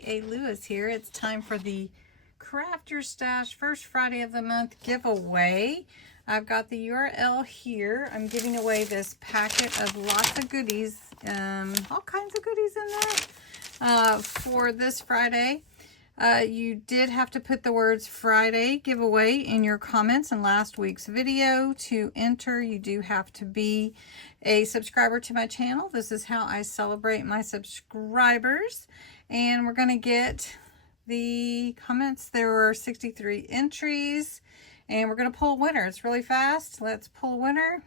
CindyALewis here. It's time for the Craft Your Stash first Friday of the month giveaway. I've got the URL here. I'm giving away this packet of lots of goodies, all kinds of goodies in there for this Friday. You did have to put the words Friday giveaway in your comments in last week's video. To enter, you do have to be a subscriber to my channel. This is how I celebrate my subscribers. And we're going to get the comments. There were 63 entries. And we're going to pull a winner. It's really fast. Let's pull a winner.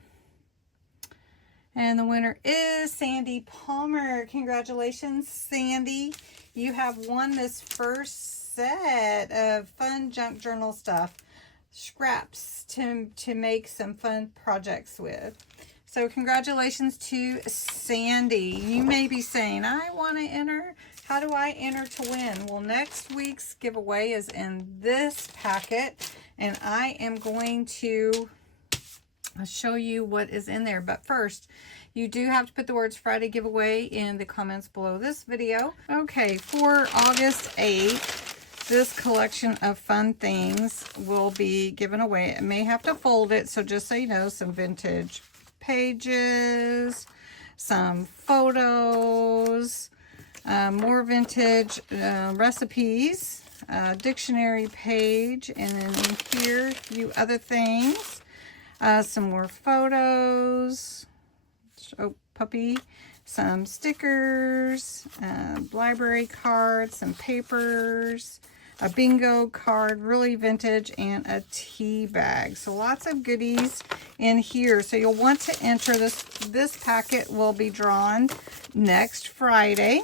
And the winner is Sandy Palmer. Congratulations, Sandy. You have won this first set of fun junk journal stuff. Scraps to make some fun projects with. So congratulations to Sandy. You may be saying, I want to enter. How do I enter to win? Well, next week's giveaway is in this packet. And I am going to show you what is in there. But first, you do have to put the words Friday giveaway in the comments below this video. Okay, for August 8th, this collection of fun things will be given away. I may have to fold it, so just so you know, some vintage pages, some photos, more vintage recipes, dictionary page, and then in here, a few other things. Some more photos, oh, puppy, some stickers, library cards, some papers, a bingo card, really vintage, and a tea bag. So lots of goodies in here. So you'll want to enter this. This packet will be drawn next Friday.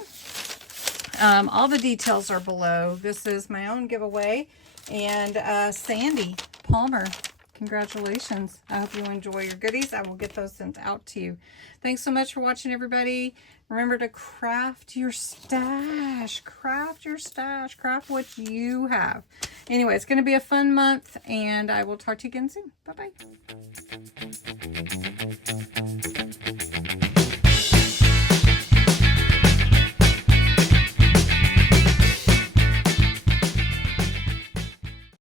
All the details are below. This is my own giveaway. And Sandy Palmer, congratulations. I hope you enjoy your goodies. I will get those sent out to you. Thanks so much for watching, everybody. Remember to craft your stash. Craft your stash. Craft what you have. Anyway, it's going to be a fun month, and I will talk to you again soon. Bye-bye.